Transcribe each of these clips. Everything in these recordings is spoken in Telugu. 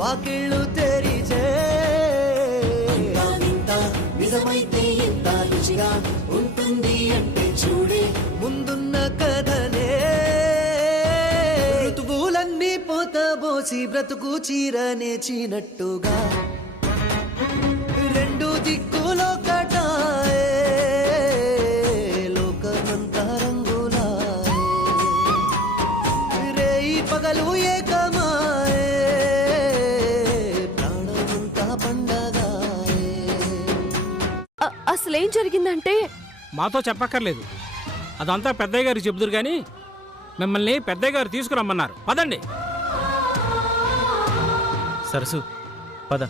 వాకిళ్ళు తెరిచే నిజమైతే ఎంత రుచిగా ఉంటుంది అంటే చూడే ముందున్న కథనే ఋతువులన్నీ పోతబోసి బ్రతుకు చీరనేచినట్టుగా రెండు దిక్కులో కటాయే లోకమంతా రంగులాయే రేయి పగలు ఏకమాయే ప్రాణమంతా పండగాయే. అసలేం జరిగిందంటే మాతో చెప్పక్కర్లేదు, అదంతా పెద్దయ్య గారు చెబుదురు కానీ మిమ్మల్ని పెద్దయ్య గారు తీసుకురమ్మన్నారు. పదండి. సరసు పద.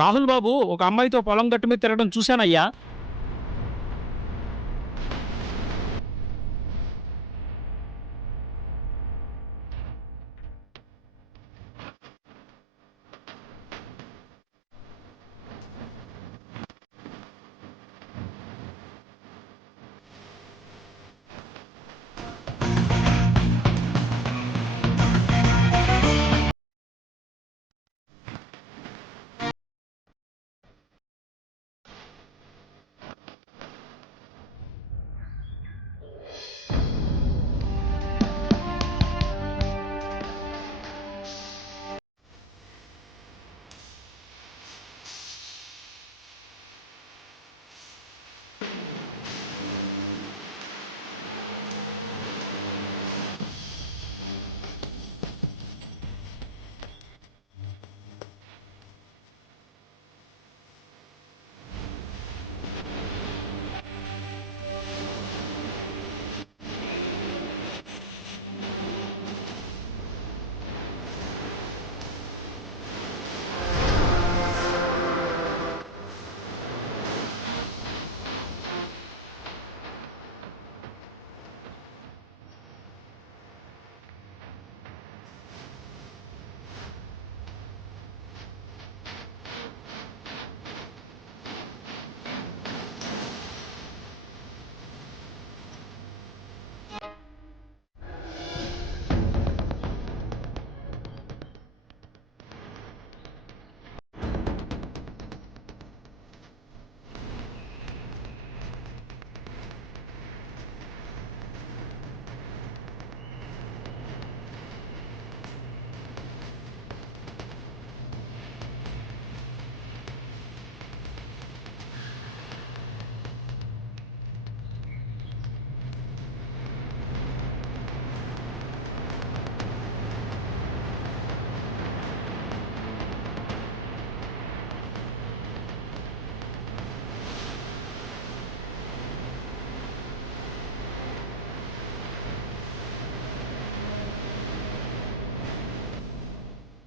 రాహుల్ బాబు ఒక అమ్మాయితో పొలం గట్టు మీద తిరగడం చూశానయ్యా.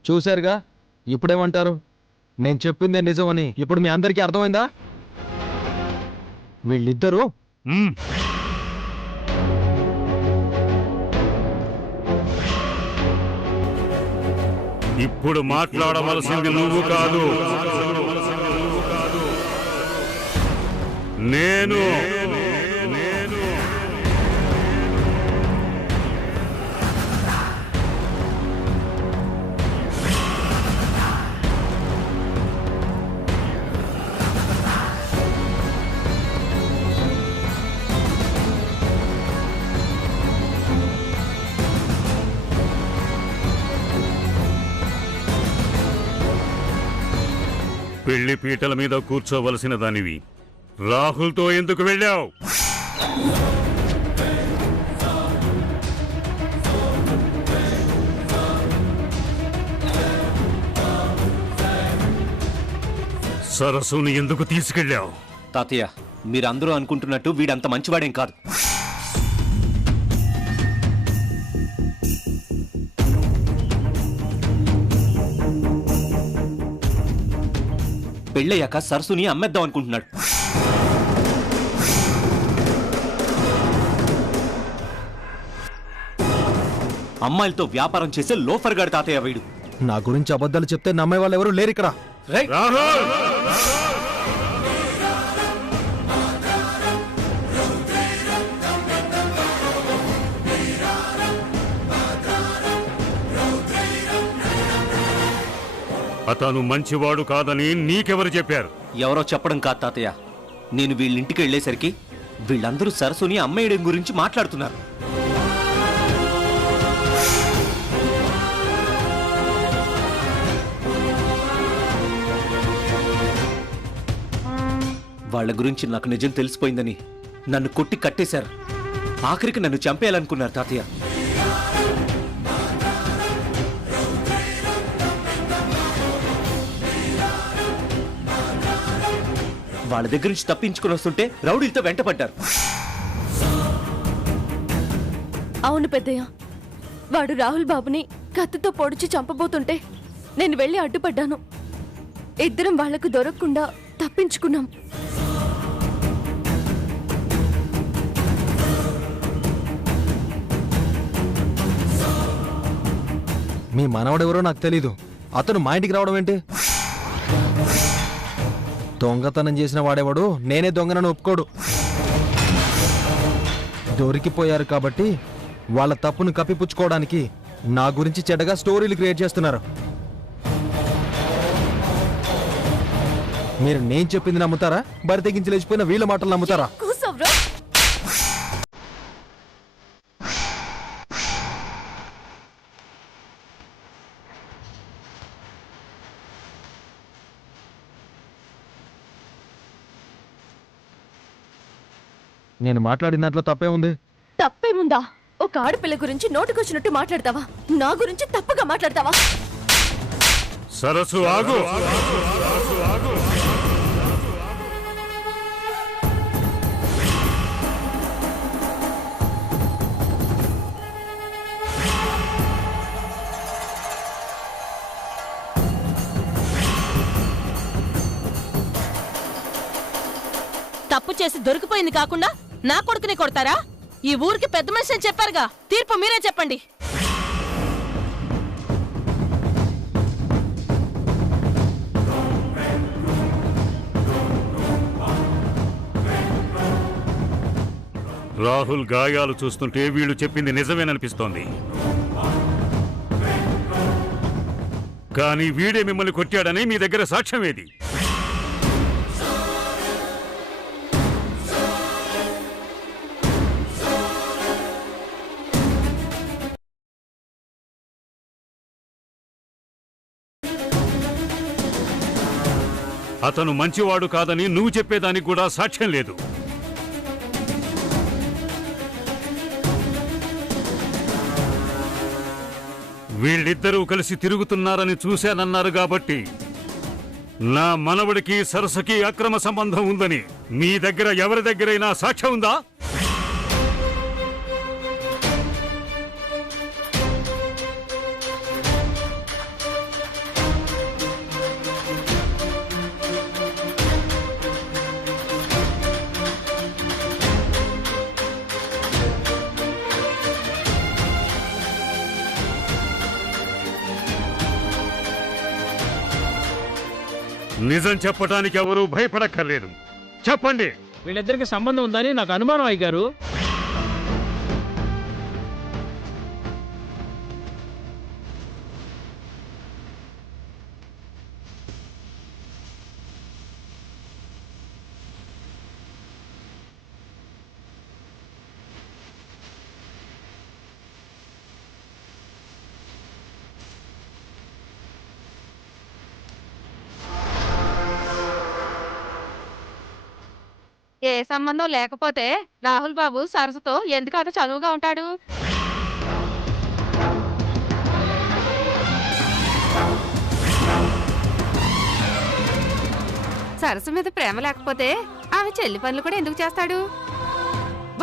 చూశారుగా, ఇప్పుడేమంటారు? నేను చెప్పిందే నిజమని ఇప్పుడు మీ అందరికీ అర్థమైందా? వీళ్ళిద్దరూ ఇప్పుడు మాట్లాడవలసింది నువ్వు కాదు, నేను. పెళ్లి పీటల మీద కూర్చోవలసిన దానివి రాహుల్తో ఎందుకు వెళ్ళావు? సరస్సుని ఎందుకు తీసుకెళ్ళావు? తాతయ్య, మీరందరూ అనుకుంటున్నట్టు వీడంత మంచివాడేం కాదు. పెళ్ళయ్యాక సరస్సుని అమ్మేద్దాం అనుకుంటున్నాడు. అమ్మాయిలతో వ్యాపారం చేసే లోఫర్ గాడి తాతయ్య వీడు. నా గురించి అబద్ధాలు చెప్తే నమ్మే వాళ్ళు ఎవరు లేరు ఇక్కడ. అతను మంచివాడు కాదని నీకెవరు చెప్పారు? ఎవరో చెప్పడం కాదు తాతయ్య. నేను వీళ్ళింటికి వెళ్ళేసరికి వీళ్ళందరూ సరస్సుని అమ్మేయడం గురించి మాట్లాడుతున్నారు. వాళ్ళ గురించి నాకు నిజం తెలిసిపోయిందని నన్ను కొట్టి కట్టేశారు. ఆఖరికి నన్ను చంపేయాలనుకున్నారు తాతయ్య. వాళ్ళ దగ్గర నుంచి తప్పించుకుని వస్తుంటే రౌడీలతో వెంటపడ్డారు. అవును పెద్దయ్య, వాడు రాహుల్ బాబుని కత్తితో పొడిచి చంపబోతుంటే నేను వెళ్ళి అడ్డుపడ్డాను. ఇద్దరం వాళ్లకు దొరకకుండా తప్పించుకున్నాం. మీ మనవడెవరో నాకు తెలీదు. అతను మా ఇంటికి రావడం ఏంటి? దొంగతనం చేసిన వాడేవాడు నేనే దొంగనని ఒప్పుకోడు. దొరికిపోయారు కాబట్టి వాళ్ళ తప్పును కప్పిపుచ్చుకోవడానికి నా గురించి చెడ్డగా స్టోరీలు క్రియేట్ చేస్తున్నారు. మీరు నేను చెప్పింది నమ్ముతారా? బరి తెగించి లేచిపోయిన వీళ్ళ మాటలు నమ్ముతారా? కూసవ్రా. నేను మాట్లాడిన దాంట్లో తప్పే ఉంది. తప్పేముందా? ఒక ఆడపిల్ల గురించి నోటుకొచ్చినట్టు మాట్లాడతావా? నా గురించి తప్పుగా మాట్లాడతావా? సరస్సు ఆగు. తప్పు చేసి దొరికిపోయింది కాకుండా నా కొడుకుని కొడతారా? ఈ ఊరికి పెద్ద మనిషి అని చెప్పారుగా, తీర్పు మీరే చెప్పండి. రాహుల్ గాయాలు చూస్తుంటే వీళ్ళు చెప్పింది నిజమేననిపిస్తోంది. కానీ వీడే మిమ్మల్ని కొట్టాడని మీ దగ్గర సాక్ష్యం ఏది? అతను మంచివాడు కాదని నువ్వు చెప్పేదానికి కూడా సాక్ష్యం లేదు. వీళ్ళిద్దరూ కలిసి తిరుగుతున్నారని చూశానన్నారు కాబట్టి నా మనవడికి సరస్సుకి అక్రమ సంబంధం ఉందని మీ దగ్గర ఎవరి దగ్గరైనా సాక్ష్యం ఉందా? నిజం చెప్పడానికి ఎవరూ భయపడక్కర్లేదు. చెప్పండి. వీళ్ళిద్దరికి సంబంధం ఉందని నాకు అనుమానం అయ్యారు. ఏ సంబంధం లేకపోతే రాహుల్ బాబు సరస్సుతో ఎందుకు అంత చనువుగా ఉంటాడు? సరస్సు మీద ప్రేమ లేకపోతే ఆమె చెల్లి పనులు కూడా ఎందుకు చేస్తాడు?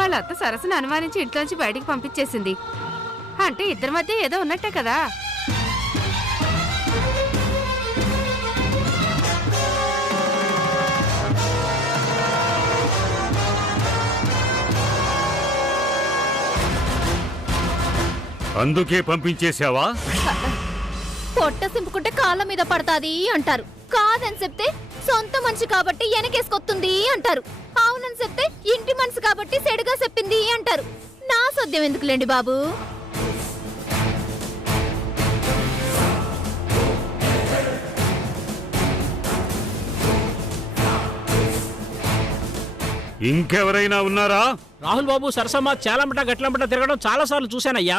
వాళ్ళ అత్త సరస్సును అనుమానించి ఇంట్లోంచి బయటికి పంపించేసింది అంటే ఇద్దరి మధ్య ఏదో ఉన్నట్టే కదా. అందుకే పంపించేశావా? పొట్ట సింపుకుంటే కాళ్ళ మీద పడతాది అంటారు. కాదని చెప్తే సొంత మనిషి కాబట్టి వెనకేసుకొస్తుంది అంటారు. అవునని చెప్తే ఇంటి మనిషి కాబట్టి సెడుగా చెప్పింది అంటారు. నా సొద్యం ఎందుకులేండి బాబు. ఇంకెవరైనా ఉన్నారా? రాహుల్ బాబు సరసమ్మ చాలమట గట్లమట తిరగడం చాలా సార్లు చూశానయ్యా.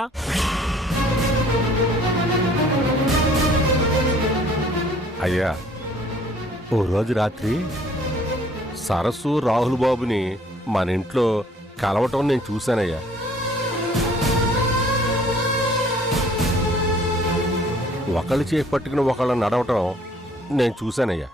అయ్యా, ఓ రోజు రాత్రి సరస్సు రాహుల్ బాబుని మన ఇంట్లో కలవటం నేను చూశానయ్యా. ఒకళ్ళు చేయి పట్టుకుని ఒకళ్ళు నడవటం నేను చూశానయ్యా.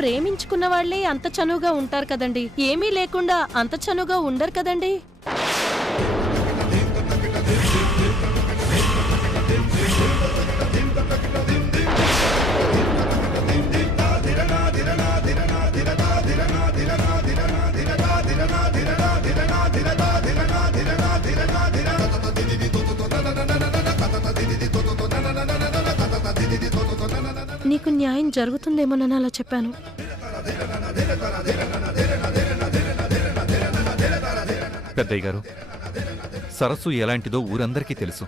ప్రేమించుకున్న వాళ్లే అంత చనువుగా ఉంటారు కదండి, ఏమీ లేకుండా అంత చనువుగా ఉండరు కదండి. నీకు న్యాయం జరుగుతుందేమోనని అలా చెప్పాను. పెద్దయ్య గారు, సరస్సు ఎలాంటిదో ఊరందరికీ తెలుసు.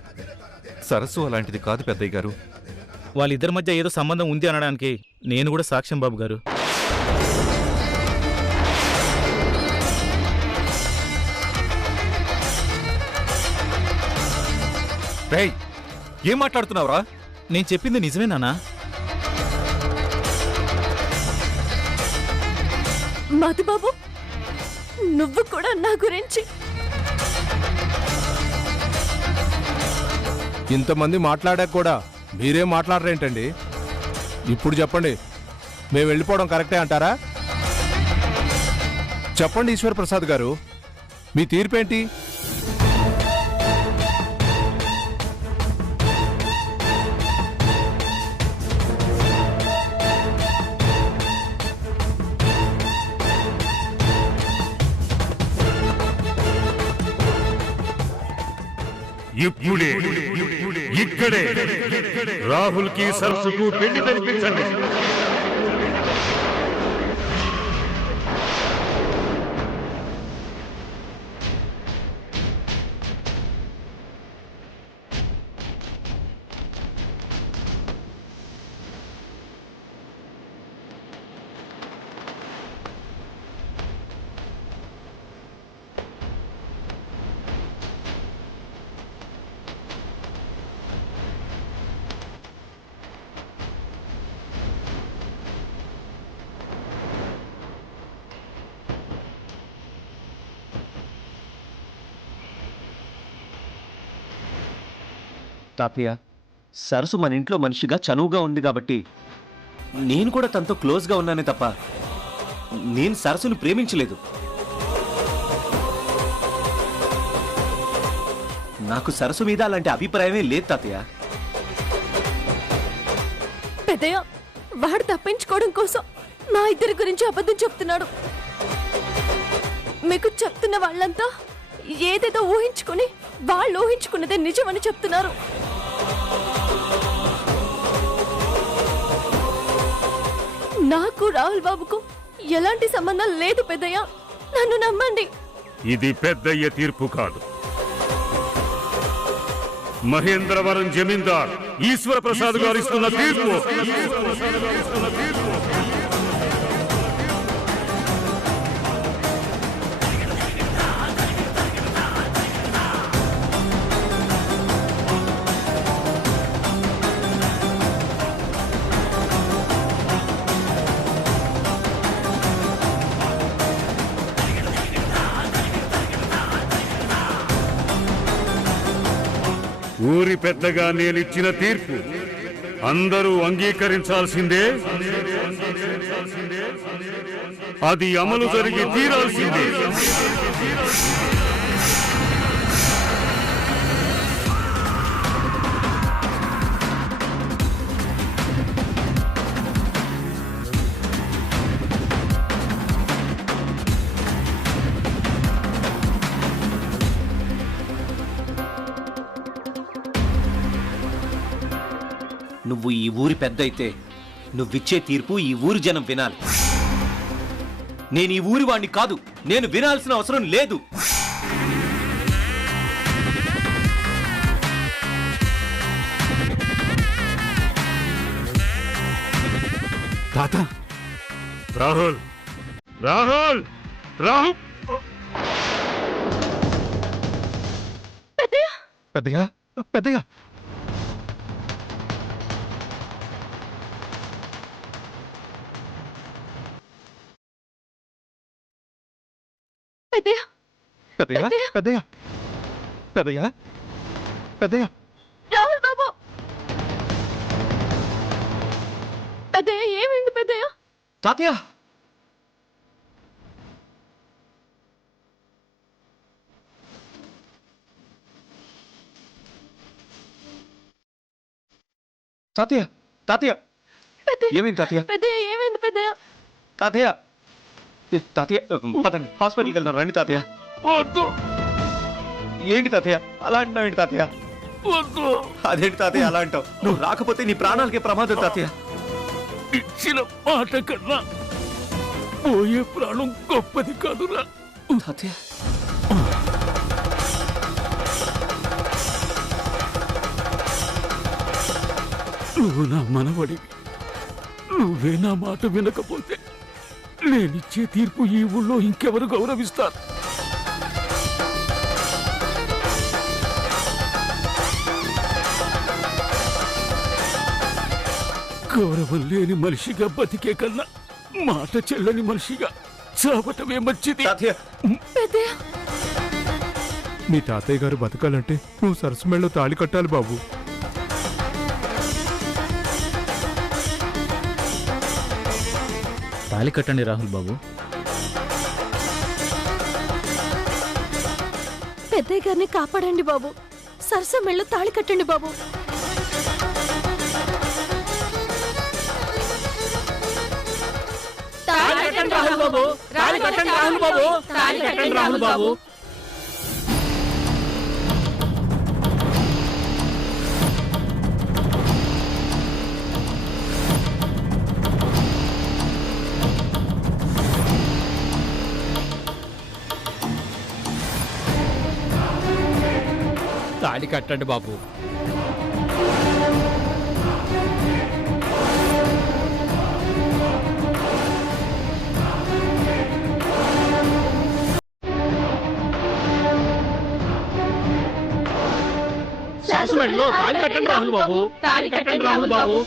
సరస్సు అలాంటిది కాదు పెద్దయ్య గారు. వాళ్ళిద్దరి మధ్య ఏదో సంబంధం ఉంది అనడానికి నేను కూడా సాక్ష్యం బాబు గారు. రేయ్, ఏం మాట్లాడుతున్నావురా? నేను చెప్పింది నిజమేనానా? మధుబాబు, నువ్వు కూడా నా గురించి ఇంతమంది మాట్లాడాక కూడా మీరేం మాట్లాడరేంటండి? ఇప్పుడు చెప్పండి, మేము వెళ్ళిపోవడం కరెక్టే అంటారా? చెప్పండి ఈశ్వర్ ప్రసాద్ గారు, మీ తీర్పేంటి? ఇప్పుడే ఇక్కడే రాహుల్ కి సరస్సుకు పెళ్లి జరిపించండి. తాతయ్య, సరస్సు మన ఇంట్లో మనిషిగా చనువుగా ఉంది కాబట్టి నేను కూడా తనతో క్లోజ్గా ఉన్నానే తప్ప నేను సరస్సును ప్రేమించలేదు. నాకు సరస్సు మీద అలాంటి అభిప్రాయమే లేదు తాతయ్య. పెద్దయ్య, వాడు తప్పించుకోవడం కోసం మా ఇద్దరి గురించి అబద్ధం చెప్తున్నాడు. మీకు చెప్తున్న వాళ్ళంతా ఏదేదో ఊహించుకుని వాళ్ళు ఊహించుకున్నదే నిజమని చెప్తున్నారు. నాకు రాహుల్ బాబుకు ఎలాంటి సంబంధం లేదు పెద్దయ్య, నన్ను నమ్మండి. ఇది పెద్దయ్య తీర్పు కాదు. మహేంద్రవరం జమీందార్ ఈశ్వర ప్రసాద్ గారు ఇస్తున్న తీర్పు. ఊరి పెద్దగా నేనిచ్చిన తీర్పు అందరూ అంగీకరించాల్సిందే, అది అమలు జరిగి తీరాల్సిందే. నువ్వు ఈ ఊరి పెద్ద అయితే నువ్విచ్చే తీర్పు ఈ ఊరి జనం వినాలి. నేను ఈ ఊరి వాణ్ణి కాదు, నేను వినాల్సిన అవసరం లేదు. తాత రాహుల్ రాహుల్ రాహుల్ పెద్దయ్యా పెద్దయ్యా పెద్దయ్య పెద్దయ్యా పెద్దయ్యా పెద్దయ్యా పెద్దయ్యా రాహుల్ బాబు పెద్దయ్య ఏమైంది పెద్దయ్య? తాతయ్య తాతయ్య తాతయ్య ఏమైంది తాతయ్య? పెద్దయ్య ఏమైంది పెద్దయ్య? తాతయ్య తాతయ్య పదండి హాస్పిటల్కి వెళ్దాం రండి తాతయ్య. ఏంటి తాతయ్య అలా అంటున్నావు ఏంటి తాతయ్య? అదేంటి తాతయ్య అలా అంటావు? నువ్వు రాకపోతే నీ ప్రాణాలకే ప్రమాదం తాతయ్య. ఇచ్చిన మాట కన్నా పోయే ప్రాణం గొప్పది కాదురా తాతయ్య నువ్వు నా మనవడివి. నువ్వే నా మాట వినకపోతే నేనిచ్చే తీర్పు ఈ ఊళ్ళో ఇంకెవరు గౌరవిస్తారు? గౌరవం లేని మనిషిగా బతికే కన్నా మాట చెల్లని మనిషిగా చావటమే మంచిది. పెద్దయ్య మీ తాతయ్య గారు బతకాలంటే నువ్వు సరస్సు మెళ్ళలో తాళి కట్టాలి బాబు. తాళి కట్టండి రాహుల్ బాబు. పెద్దయ్య గారిని కాపాడండి బాబు. సరస మెళ్ళు తాళి కట్టండి బాబు. తాళి కట్టండి రాహుల్ బాబు. తాళి కట్టండి రాహుల్ బాబు. తాళి కట్టండి రాహుల్ బాబు. తాళి కట్టండి బాబు. శాశ్వతంలో తాళి కట్టండి రాహుల్ బాబు. తాళి కట్టండి రాహుల్ బాబు.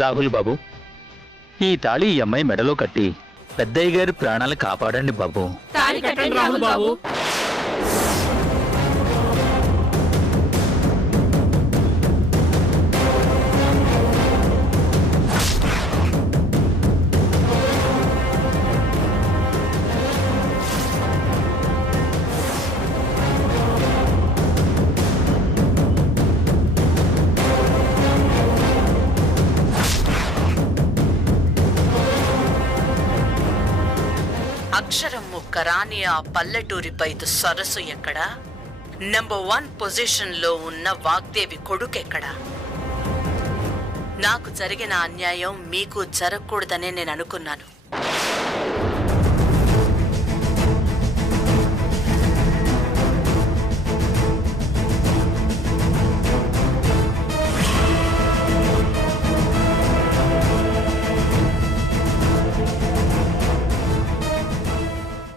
రాహుల్ బాబు, ఈ తాళి ఈ అమ్మాయి మెడలో కట్టి పెద్దయ్య గారి ప్రాణాలు కాపాడండి బాబు. తాళి కట్టండి రాహుల్ బాబు. అక్షరం ముక్క రాని ఆ పల్లెటూరి పైదు సరస్సు ఎక్కడా? నెంబర్ 1 పొజిషన్లో ఉన్న వాగ్దేవి కొడుకెక్కడా? నాకు జరిగిన అన్యాయం మీకు జరగకూడదనే నేను అనుకున్నాను.